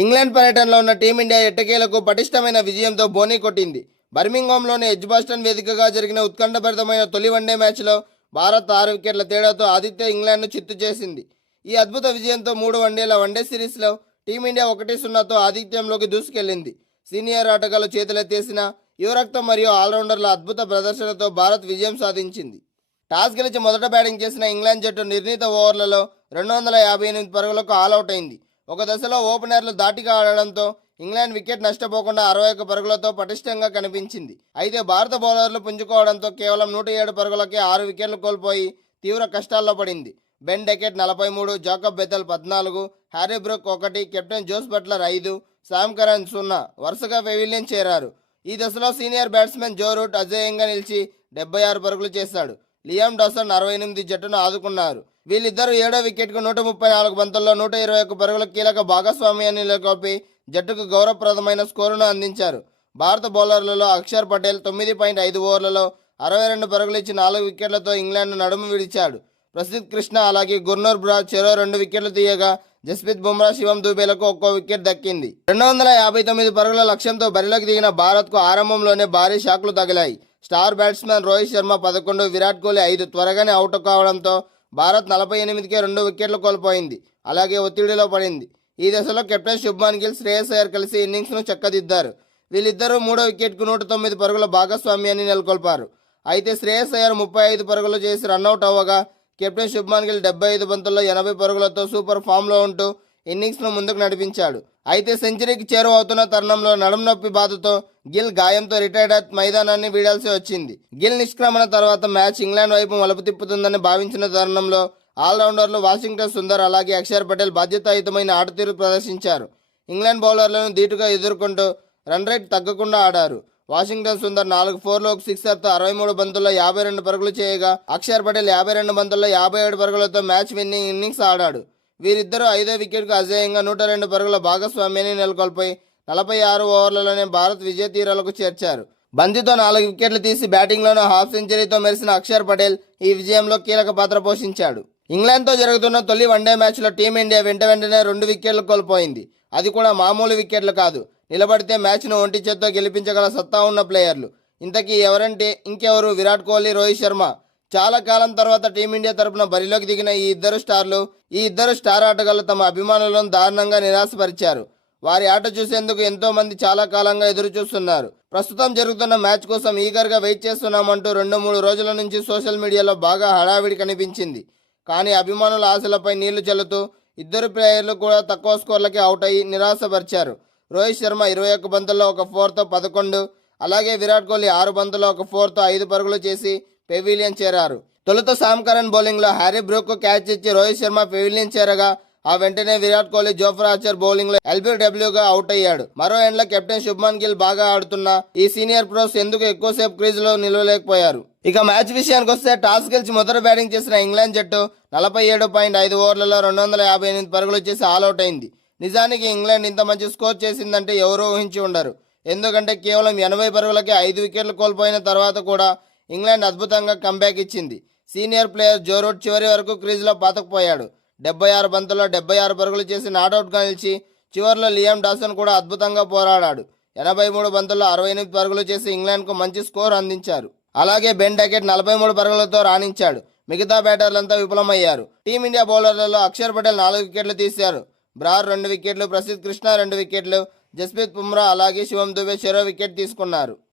England పర్యటనలో ఉన్న team India ఎట్టకేలకు పటిష్టమైన విజయంతో బోనీ కొట్టింది. బర్మింగ్హామ్లోని ఎడ్జ్బాస్టన్ వేదికగా జరిగిన ఉత్కంఠభరితమైన తొలి వన్డే మ్యాచ్లో భారత్ 6 వికెట్ల తేడాతో ఆతిథ్య ఇంగ్లాండ్ను చిత్తు చేసింది. ఈ అద్భుత విజయంతో 3 వన్డేల వన్డే సిరీస్లో టీమిండియా 1-0తో ఆధిక్యంలోకి దూసుకెళ్లింది. సీనియర్ ఆటగాళ్లు చేతులెత్తేసిన యువరక్తం మరియు ఆల్రౌండర్ల అద్భుత ప్రదర్శనతో భారత్ విజయం సాధించింది. టాస్ గెలిచి మొదట బ్యాటింగ్ చేసిన ఇంగ్లాండ్ జట్టు నిర్ణీత ఓవర్లలో 258 పరుగులకు ఆలౌట్ అయింది. ఒక దశలో ఓపెనర్లు ధాటిగా ఆడడంతో ఇంగ్లాండ్ వికెట్ నష్టపోకుండా 61 పరుగులతో పటిష్టంగా కనిపించింది. అయితే భారత బౌలర్లు పుంజుకోవడంతో కేవలం 107 పరుగులకే 6 వికెట్లు కోల్పోయి తీవ్ర కష్టాల్లో పడింది. Ben Duckett 43, Jacob Bethell 14, Harry Brook 1, captain Jos Buttler 5, Sam Curran 0 వరుసగా పెవిలియన్ చేరారు. ఈ దశలో సీనియర్ బ్యాట్స్మెన్ జో రూట్ అజేయంగా నిలిచి 76 పరుగులు చేశాడు. లియామ్ డాసన్ 68 జట్టును ఆదుకున్నారు. వీళ్ళిద్దరూ 7వ వికెట్కు 134 బంతుల్లో 121 పరుగుల కీలక భాగస్వామ్యాన్ని నెలకొల్పి జట్టుకు గౌరవప్రదమైన స్కోరును అందించారు. భారత బౌలర్లలో అక్షర్ పటేల్ 9.5 ఓవర్లలో 62 పరుగులు ఇచ్చి 4 వికెట్లతో ఇంగ్లాండ్ నడుము విడిచాడు. ప్రసిద్ధ్ కృష్ణ అలాగే గుర్నూర్ బ్రా చెరో 2 వికెట్లు తీయగా జస్ప్రీత్ బుమ్రా, శివం దూబేలకు ఒక్కో వికెట్ దక్కింది. 259 పరుగుల లక్ష్యంతో బరిలోకి దిగిన భారత్కు ఆరంభంలోనే భారీ షాక్లు తగిలాయి. స్టార్ బ్యాట్స్మెన్ రోహిత్ శర్మ 11, విరాట్ కోహ్లీ 5 త్వరగానే అవుట్ కావడంతో భారత్ 48కే 2 వికెట్లు కోల్పోయింది. అలాగే ఒత్తిడిలో పడింది. ఈ దశలో కెప్టెన్ శుభ్మన్ గిల్, శ్రేయస్ అయ్యర్ కలిసి ఇన్నింగ్స్ను చక్కదిద్దారు. వీళ్ళిద్దరూ 3వ వికెట్కు 109 పరుగుల భాగస్వామ్యాన్ని నెలకొల్పారు. అయితే శ్రేయస్ అయ్యర్ 35 పరుగులు చేసి రన్అట్ అవ్వగా కెప్టెన్ శుభ్మన్ గిల్ 75 బంతుల్లో 80 పరుగులతో సూపర్ ఫామ్లో ఉంటూ ఇన్నింగ్స్ను ముందుకు నడిపించాడు. అయితే సెంచరీకి చేరువవుతున్న తరుణంలో నడుము నొప్పి బాధతో గిల్ గాయంతో రిటైర్డ్ మైదానాన్ని వీడాల్సి వచ్చింది. గిల్ నిష్క్రమణ తర్వాత మ్యాచ్ ఇంగ్లాండ్ వైపు మలుపు తిప్పుతుందని భావించిన తరుణంలో ఆల్రౌండర్లు వాషింగ్టన్ సుందర్ అలాగే అక్షర్ పటేల్ బాధ్యతాయుతమైన ఆటతీరు ప్రదర్శించారు. ఇంగ్లాండ్ బౌలర్లను ధీటుగా ఎదుర్కొంటూ రన్ రేట్ తగ్గకుండా ఆడారు. వాషింగ్టన్ సుందర్ 4 4లు 1 సిక్సర్తో 63 బంతుల్లో 52 పరుగులు చేయగా అక్షర్ పటేల్ 52 బంతుల్లో 57 పరుగులతో మ్యాచ్ విన్నింగ్ ఇన్నింగ్స్ ఆడాడు. వీరిద్దరూ 5వ వికెట్కు అజేయంగా 102 పరుగుల భాగస్వామ్యాన్ని నెలకొల్పి 46 ఓవర్లలోనే భారత్ విజయ తీరాలకు చేర్చారు. బంతితో 4 వికెట్లు తీసి బ్యాటింగ్లోనూ హాఫ్ సెంచరీతో మెరిసిన అక్షర్ పటేల్ ఈ విజయంలో కీలక పాత్ర పోషించాడు. ఇంగ్లాండ్తో జరుగుతున్న తొలి వన్డే మ్యాచ్లో టీమిండియా వెంటనే 2 వికెట్లు కోల్పోయింది. అది కూడా మామూలు వికెట్లు కాదు. నిలబడితే మ్యాచ్ను ఒంటి చేత్తో గెలిపించగల సత్తా ఉన్న ప్లేయర్లు. ఇంతకీ ఎవరంటే ఇంకెవరు, విరాట్ కోహ్లీ, రోహిత్ శర్మ. చాలా కాలం తర్వాత టీమిండియా తరపున బరిలోకి దిగిన ఈ ఇద్దరు స్టార్ ఆటగాళ్లు తమ అభిమానులను దారుణంగా నిరాశపరిచారు. వారి ఆట చూసేందుకు ఎంతో మంది చాలా కాలంగా ఎదురు చూస్తున్నారు. ప్రస్తుతం జరుగుతున్న మ్యాచ్ కోసం ఈగర్గా వెయిట్ చేస్తున్నామంటూ 2-3 రోజుల నుంచి సోషల్ మీడియాలో బాగా హడావిడి కనిపించింది. కానీ అభిమానుల ఆశలపై నీళ్లు చల్లుతూ ఇద్దరు ప్లేయర్లు కూడా తక్కువ స్కోర్లకే అవుట్ అయ్యి నిరాశపరిచారు. రోహిత్ శర్మ 21 బంతుల్లో 1 4తో 11, అలాగే విరాట్ కోహ్లీ 6 బంతుల్లో 1 4తో 5 పరుగులు చేసి పెవిలియన్ చేరారు. తొలుత శామ్ కరన్ బౌలింగ్లో హ్యారీ బ్రూక్ క్యాచ్ ఇచ్చి రోహిత్ శర్మ పెవిలియన్ చేరగా ఆ వెంటనే విరాట్ కోహ్లీ జోఫ్రా ఆర్చర్ బౌలింగ్లో ఎల్బిడబ్ల్యూగా అవుట్ అయ్యాడు. మరో ఎండ్లో కెప్టెన్ శుభ్మన్ గిల్ బాగా ఆడుతున్న ఈ సీనియర్ ప్రోస్ ఎందుకు ఎక్కువసేపు క్రీజులో నిలవలేకపోయారు. ఇక మ్యాచ్ విషయానికి వస్తే టాస్ గెలిచి మొదట బ్యాటింగ్ చేసిన ఇంగ్లాండ్ జట్టు 47.5 ఓవర్లలో 258 పరుగులు చేసి ఆల్అవుట్ అయింది. నిజానికి ఇంగ్లాండ్ ఇంత మంచి స్కోర్ చేసిందంటే ఎవరూ ఊహించి ఉండరు. ఎందుకంటే కేవలం 80 పరుగులకే 5 వికెట్లు కోల్పోయిన తర్వాత కూడా ఇంగ్లాండ్ అద్భుతంగా కంబ్యాక్ ఇచ్చింది. సీనియర్ ప్లేయర్ జో రూట్ చివరి వరకు క్రీజులో పాతకుపోయాడు. 76 బంతుల్లో 76 పరుగులు చేసి నాట్అవుట్గా నిలిచి చివరిలో లియామ్ డాసన్ కూడా అద్భుతంగా పోరాడాడు. 83 బంతుల్లో 68 పరుగులు చేసి ఇంగ్లాండ్కు మంచి స్కోర్ అందించారు. అలాగే బెన్ డెకెట్ 43 పరుగులతో రాణించాడు. మిగతా బ్యాటర్లంతా విఫలమయ్యారు. టీమిండియా బౌలర్లలో అక్షర్ పటేల్ 4 వికెట్లు తీశారు. బ్రార్ 2 వికెట్లు, ప్రసిద్ధ్ కృష్ణ 2 వికెట్లు, జస్ప్రీత్ బుమ్రా అలాగే శివం దుబే చెరో వికెట్ తీసుకున్నారు.